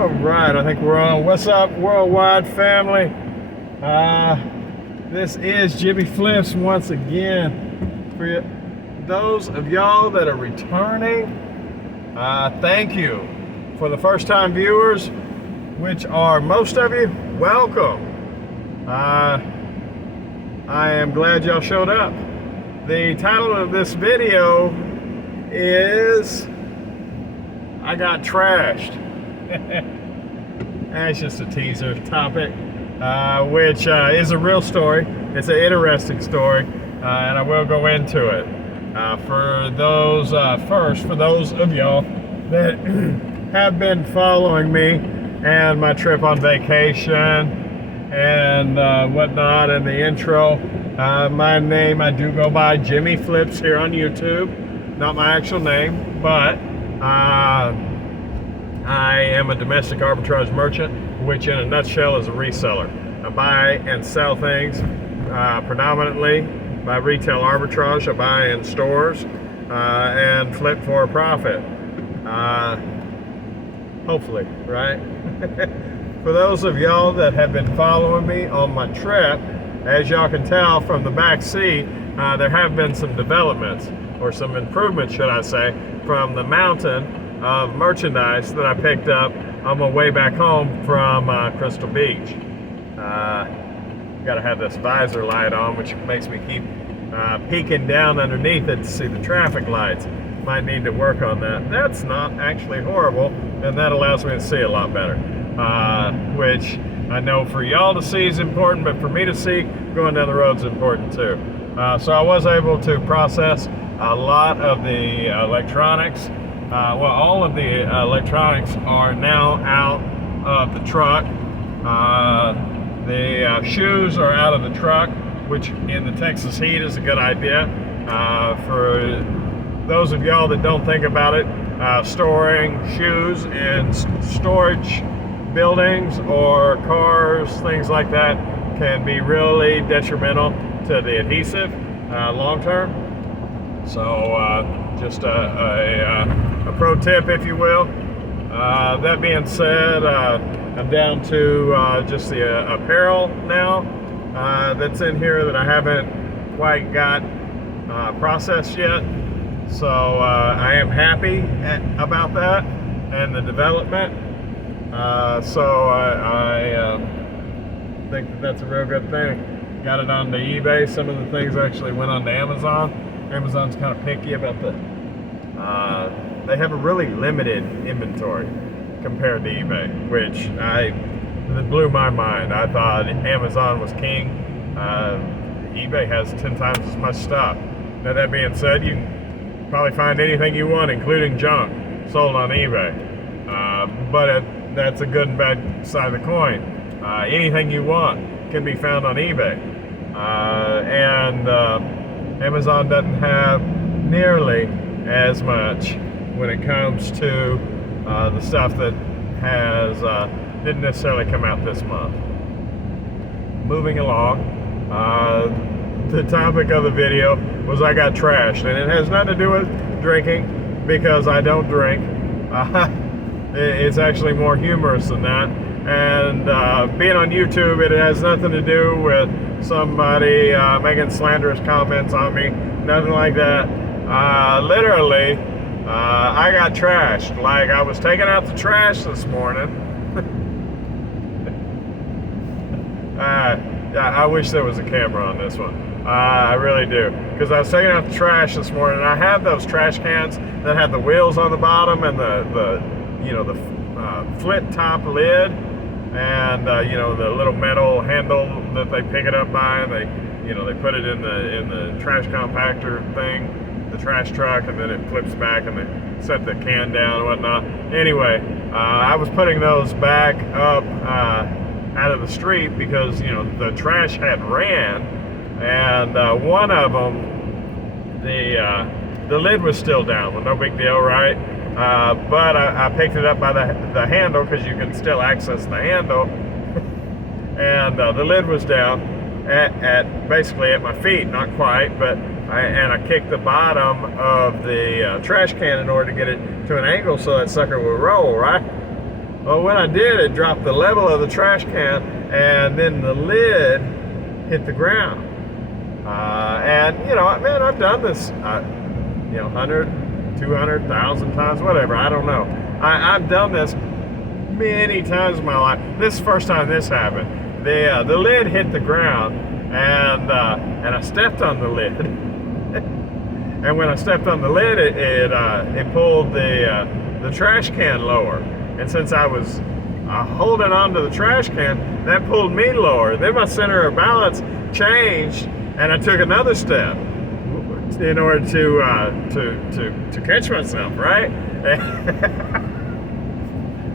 All right, I think we're on. What's up, worldwide family? This is Jimmy Flips once again. For those of y'all that are returning, thank you. For the first-time viewers, which are most of you, welcome. I am glad y'all showed up. The title of this video is I Got Trashed. It's just a teaser topic, which is a real story. It's an interesting story, and I will go into it. For those of y'all that have been following me and my trip on vacation and whatnot, and the intro, my name, I do go by Jimmy Flips here on YouTube. Not my actual name, but I am a domestic arbitrage merchant, which in a nutshell is a reseller. I buy and sell things predominantly by retail arbitrage. I buy in stores and flip for a profit. Hopefully, right? For those of y'all that have been following me on my trip, as y'all can tell from the back seat, there have been some developments, or some improvements, should I say, from the mountain of merchandise that I picked up on my way back home from Crystal Beach. Gotta have this visor light on, which makes me keep peeking down underneath it to see the traffic lights. Might need to work on that. That's not actually horrible, and that allows me to see a lot better, which I know for y'all to see is important, but for me to see going down the road is important too. So I was able to process a lot of the electronics. Well, all of the electronics are now out of the truck. The shoes are out of the truck, which in the Texas heat is a good idea. For those of y'all that don't think about it, storing shoes in storage buildings or cars, things like that, can be really detrimental to the adhesive long term. So just a pro tip, if you will. That being said, I'm down to just the apparel now that's in here that I haven't quite got processed yet. So I am happy about that and the development. So I think that's a real good thing. Got it onto eBay. Some of the things actually went onto Amazon. Amazon's kind of picky about they have a really limited inventory compared to eBay, which that blew my mind. I thought Amazon was king. eBay has 10 times as much stuff. Now that being said, you can probably find anything you want, including junk, sold on eBay. But that's a good and bad side of the coin. Anything you want can be found on eBay. And Amazon doesn't have nearly as much when it comes to the stuff that didn't necessarily come out this month. Moving along, the topic of the video was I got trashed, and it has nothing to do with drinking, because I don't drink. It's actually more humorous than that. And being on YouTube, it has nothing to do with somebody making slanderous comments on me, nothing like that. Literally, I got trashed. Like, I was taking out the trash this morning. I wish there was a camera on this one. I really do, because I was taking out the trash this morning, and I have those trash cans that have the wheels on the bottom and the flip top lid, and the little metal handle that they pick it up by, and they put it in the trash compactor thing, the trash truck, and then it flips back and they set the can down and whatnot. Anyway, I was putting those back up out of the street because the trash had ran, and one of them, the lid was still down. Well, no big deal, right? But I picked it up by the handle, because you can still access the handle, and the lid was down at basically at my feet, not quite, but I kicked the bottom of the trash can in order to get it to an angle so that sucker would roll, right? Well, when I did, it dropped the level of the trash can, and then the lid hit the ground. And you know, man, I've done this, 100, 200,000 times, whatever. I don't know. I've done this many times in my life. This is the first time this happened. The lid hit the ground, and I stepped on the lid. And when I stepped on the lid, it pulled the trash can lower. And since I was holding on to the trash can, that pulled me lower. Then my center of balance changed, and I took another step in order to catch myself, right?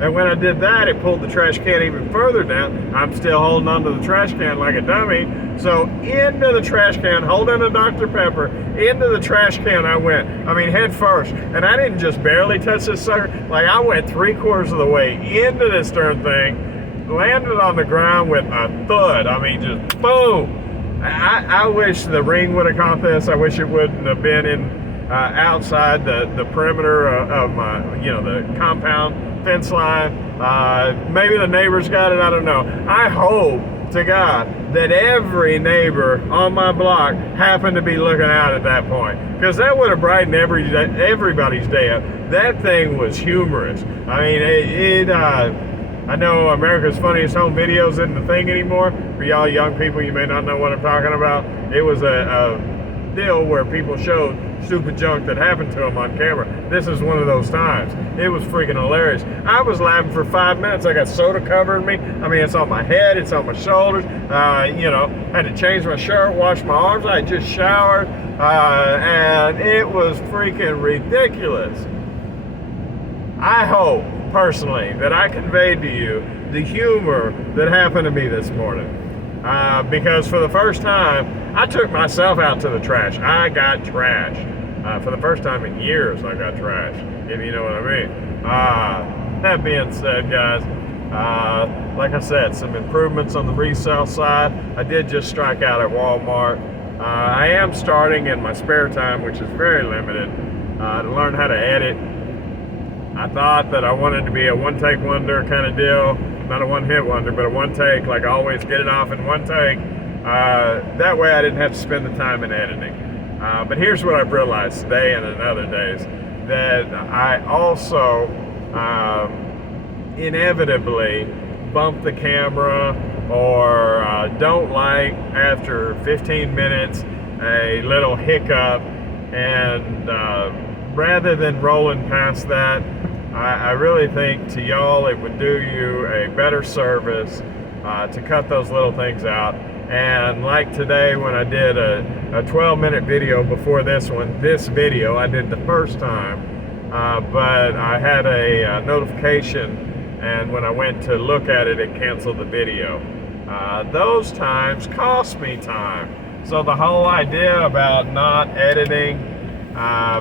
And when I did that, it pulled the trash can even further down. I'm still holding onto the trash can like a dummy. So into the trash can, holding a Dr. Pepper, into the trash can I went. I mean, head first. And I didn't just barely touch this sucker. Like, I went 3/4 of the way into this darn thing, landed on the ground with a thud. I mean, just boom. I wish the ring would have caught this. I wish it wouldn't have been in outside the perimeter of my, the compound fence line. Maybe the neighbors got it, I don't know. I hope to God that every neighbor on my block happened to be looking out at that point, because that would have brightened everybody's day up. That thing was humorous. I mean, I know America's Funniest Home Videos isn't a thing anymore. For y'all young people, you may not know what I'm talking about. It was a deal where people showed stupid junk that happened to them on camera. This is one of those times. It was freaking hilarious. I was laughing for 5 minutes. I got soda covering me. I mean, it's on my head, it's on my shoulders. Had to change my shirt, wash my arms. I just showered, and it was freaking ridiculous. I hope, personally, that I conveyed to you the humor that happened to me this morning. Because for the first time, I took myself out to the trash. I got trashed. For the first time in years, I got trashed, if you know what I mean. That being said, guys, like I said, some improvements on the resale side. I did just strike out at Walmart. I am starting in my spare time, which is very limited, to learn how to edit. I thought that I wanted to be a one-take wonder kind of deal. Not a one-hit wonder, but a one-take, like always get it off in one take. That way I didn't have to spend the time in editing. But here's what I've realized today and in other days, that I also inevitably bump the camera or don't like, after 15 minutes, a little hiccup, and rather than rolling past that, I really think to y'all it would do you a better service to cut those little things out. And like today, when I did a 12-minute video before this one, this video I did the first time, but I had a notification, and when I went to look at it, it canceled the video. Those times cost me time. So the whole idea about not editing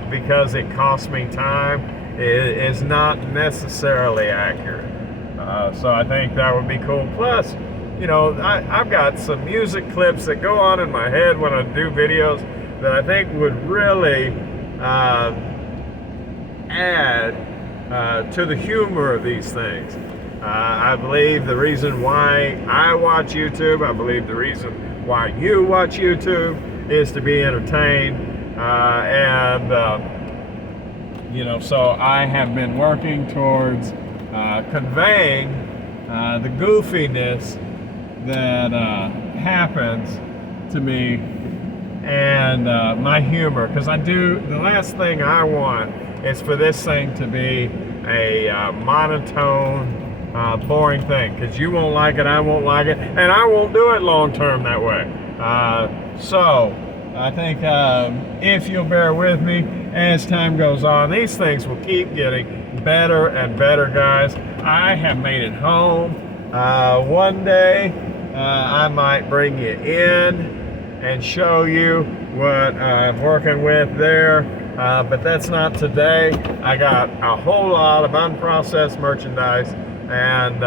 because it costs me time is not necessarily accurate. So I think that would be cool. Plus, I've got some music clips that go on in my head when I do videos that I think would really add to the humor of these things. I believe the reason why I watch YouTube, I believe the reason why you watch YouTube is to be entertained. So I have been working towards conveying the goofiness that happens to me, and my humor, because the last thing I want is for this thing to be a monotone, boring thing, because you won't like it, I won't like it, and I won't do it long term that way. So I think if you'll bear with me as time goes on, these things will keep getting better and better, guys. I have made it home. One day I might bring you in and show you what I'm working with there, but that's not today. I got a whole lot of unprocessed merchandise, and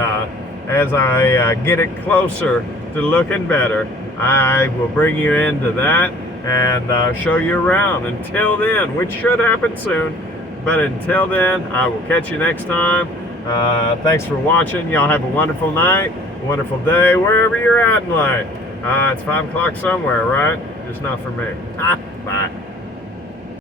as I get it closer to looking better, I will bring you into that and show you around. Until then, which should happen soon, but until then, I will catch you next time. Thanks for watching. Y'all have a wonderful night, a wonderful day, wherever you're at in life. It's 5 o'clock somewhere, right? Just not for me. Bye.